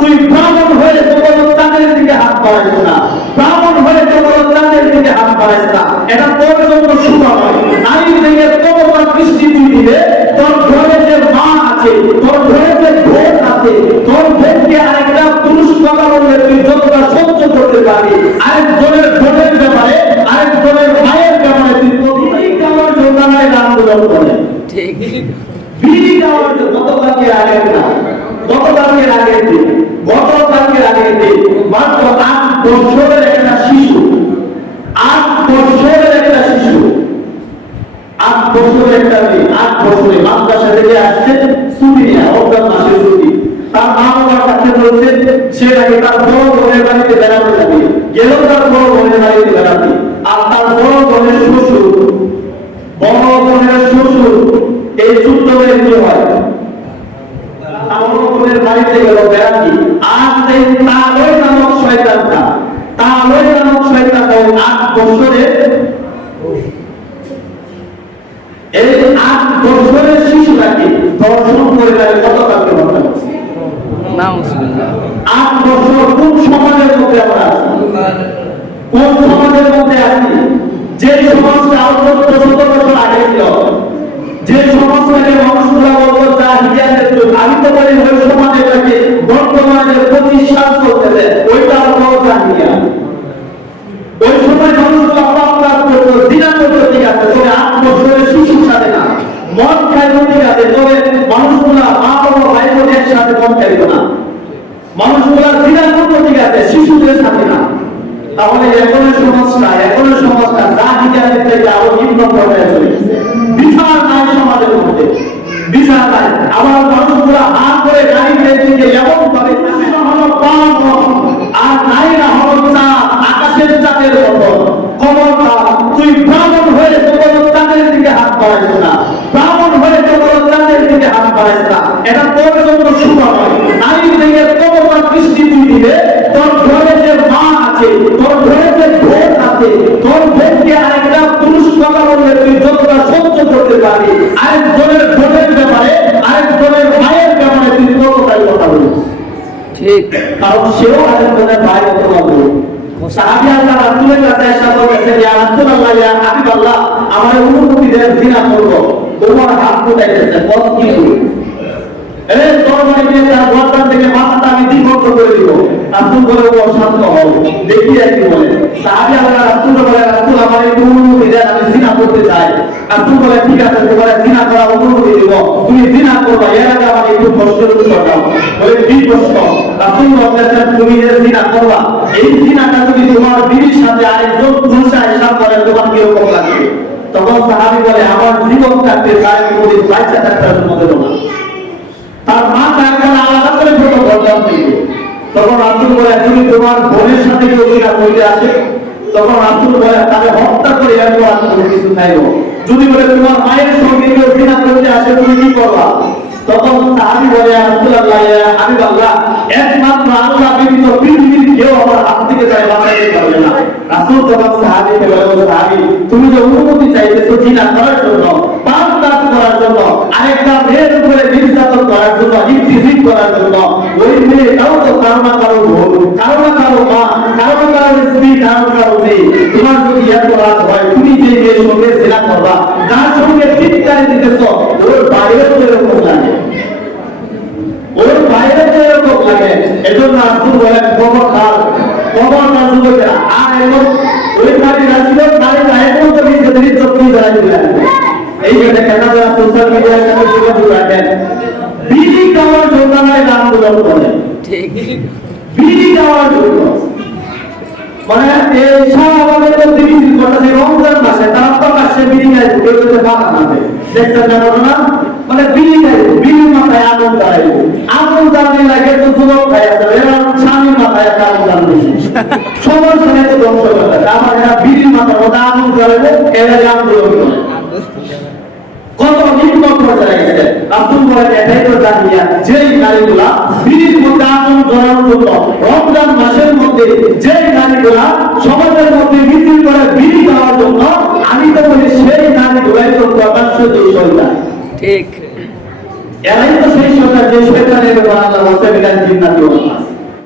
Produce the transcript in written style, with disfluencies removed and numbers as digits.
তুই ব্রাহ্মণ হয়ে চাঁদের দিকে হাত বাড়াইস না, ব্রাহ্মণ হয়ে চাঁদের দিকে হাত বাড়াইস না, এটা তোর জন্য শুভ নয়। নারীর দিকে তোমার দৃষ্টি তুই দিলে তোর ঘরে যে মা আছে, তোর ঘরে যে বোন আছে, তোর বোনকে আরেকটা পুরুষ কথা বললে তুই যতটা সহ্য করতে পারবি, আরেকজনের বোনের ব্যাপারে, আরেকজনের মায়ের ব্যাপারে তুই প্রতিদিন আমার যোগদানের আন্দোলন করে ঠিক বিড়ি খাওয়ার জন্য গতকালকের আগের দিন মাত্র 8 বছরের একটা শিশু, 8 বছরের একটা মেয়ে, 8 বছরে মাদ্রাসা থেকে আসছে ছুটি নিয়ে, রমজান মাসের ছুটি। তার মা বাবার কাছে বলছেন সে নাকি তার বড় বোনের বাড়িতে বেড়াতে যাবে, গেল তার বড় বোনের বাড়িতে বেড়াতে। আর তার বড় বোনের শ্বশুর এই যুদ্ধ হয়ে কি হয়, আমার বাড়িতে গেল বেড়াতে। আর সেই তালয় নামক শয়তানটা 8 বছরে, এই 8 বছরের শিশুটাকে দর্শন করে তাকে গতকালকে হত্যা করছে। 8 বছর কোন সমাজের মধ্যে আমরা আছি, কোন সমাজের মধ্যে আছি? যে সমাজটা 1400 বছর আগে ছিল, যে সমাজটাকে মানুষগুলা বলতো জাহিলিয়াতের যুগ, আমি তো বলি ওই সমাজটাকে বর্তমানে 25 সাল চলতেছে, ওইটা হলো জাহিলিয়া। ওই সময় মানুষগুলা পাপ কাজ করতো, জিনা করতো, ঠিক আছে, তবে 8 বছরের শিশুর সাথে না। মদ খাইতো, ঠিক আছে, তবে মানুষগুলা মা বাবা ভাই বোন একসাথে মদ খাইতো না। মানুষগুলা জিনা করতো, ঠিক আছে, শিশুদের সাথে না। তাহলে এখনের সমাজটা জাহিলিয়াতের থেকে আরো নিম্ন পর্যায়ে চলে গেছে। বিচার নাই সমাজের মধ্যে, বিচার নাই। আমার মানুষগুলা হাত করে গাড়িতে দিকে এমন ভাবে আর নারীরা হলো চাঁদ, আকাশের চাঁদের মতো ক্ষমতা। তুই ব্রাহ্মণ হয়ে চাঁদের দিকে হাত বাড়াইস না, ব্রাহ্মণ হয়ে চাঁদের দিকে হাত বাড়াইস না, এটা তোর জন্য শুভ নয়। নারীর দিকে তোমার দৃষ্টি তুই দিলে তোর ঘরে যে মা আছে, তোর ঘরে যে বোন আছে, তোর বোনকে আরেকটা পুরুষ কথা বললে তুই যতটা সহ্য করতে পারবি, আরেকজনের বোনের ব্যাপারে, আরেকজনের মায়ের ব্যাপারে তুই ততটাই কথা বলিস ঠিক, কারণ সেও আরেকজনের ভাই অথবা বোন। সাহাবী আল্লাহ রাসূলের কাছে এসে বলেছেন, ইয়া রাসূলুল্লাহ, ইয়া হাবিবাল্লাহ, আমার অনুমতি দেন, জিনা করব। ওমর হাত উঠাইতেছে, বস কি এই তরবারি দিয়ে তার গর্দান থেকে মাথাটা আমি দ্বিখণ্ড করে দিব। রাসূল বলে, ও শান্ত হও, দেখি আর কি বলে। সাহাবী আল্লাহ রাসূল বলে, রাসূল আমার একটু অনুমতি দেন, আমি জিনা করতে চাই। রাসূল বলে, ঠিক আছে, তোমার জিনা করার অনুমতি দেব, তুমি জিনা করবা, এর আগে আমাকে একটু প্রশ্নের উত্তর দাও। বলে, কি প্রশ্ন? রাসূল বলেছেন, তুমি যে জিনা করবা, এই জিনাটা যদি তোমার বিবির সাথে আরেকজন পুরুষ হিসাব করে, তোমার কিরকম লাগবে? তখন সাহাবী বলে, আমার জীবন থাকতে তার কোনদিন বাচ্চা থাকার জন্য দেব না। তার মা একবার আলাদা করে ছোট গর্দান দিবে। তখন রাসূল বলে, যদি তোমার বোনের সাথে কেউ জিনা করতে আসে, তখন রাসূল বলে, তাকে হত্যা করে এরপর আর কোনো কিছু খাইব। যদি বলে তোমার মায়ের সঙ্গে কেউ জিনা করতে আসে, তুমি কি করবা? তখন সাহাবী বলে, ইয়া রাসূলুল্লাহ, ইয়া হাবিবাল্লাহ, একমাত্র আল্লাহ ব্যতীত পৃথিবীর কেউ আমার হাত থেকে তাই বাঁচাতে পারবে না। রাসূল তখন সাহাবীকে বলে, সাহাবী, তুমি যে অনুমতি চাইতেছো জিনা করার জন্য, পাপ কাজ করার জন্য, আরেকটা মেয়ের উপরে নির্যাতন করার জন্য, ইফতিজিক করার জন্য, ওই মেয়েটাও তো কারো না কারো বোন, কারো না কারো মা, কারো না কারো স্ত্রী, কারো না কারো মেয়ে। তোমার যদি এত রাত হয়, তুমি যে মেয়ের সঙ্গে জিনা করবা, যার সঙ্গে চিৎকারে দিতেছ, ওর বাইরে তো এরকম লাগে, ওর বাইরে তো এরকম লাগে। এজন্য রাসূল বলেন, খবরদার যুবকেরা। আর এখন ওই নারীরা ছিল, নারীরা এখন তো নিজেদের ইজ্জত নিজেরাই তুলে আনবে। এই যে দেখেন আপনারা সোশ্যাল মিডিয়ার সাথে যোগাযোগ রাখেন, বিড়ি খাওয়ার জন্য আন্দোলন করে, ঠিক, বিড়ি খাওয়ার জন্য। মানে এই সব আমাদের মধ্যে বিক্রি করতেছে রমজান মাসে, তারা প্রকাশ্যে বিড়ি খায়, কেউ কেউ পাকা নামে, দেখছেন না ঘটনা? মানে বিড়ি খায়, বিড়ির মাথায় আগুন জ্বালাইব, আগুন জ্বালানি লাগে তো যুবক খাই আছে, এরা স্বামীর মাথায় একটা আগুন জ্বালানি, সবার সঙ্গে তো ধ্বংস করতেছে। আমার এরা বিড়ির মাথার মধ্যে আগুন জ্বালাইব, এরা আন্দোলন করে কত নিম্ন পর্যায়ে গেছে। রাসূল বলেন, এটাই তো জাহিলিয়াত। যেই নারীগুলা বিড়ির মধ্যে আগুন ধরানোর জন্য রমজান মাসের মধ্যে যেই নারীগুলা সমাজের মধ্যে মিছিল করে বিড়ি খাওয়ার জন্য, আমি তো বলি সেই নারীগুলাই তো প্রকাশ্য দোষী শয়তান, ঠিক। এরাই তো সেই শয়তান যে শয়তানের উপর আল্লাহ বলছে বিকাল জিন্নাতি ওয়াস।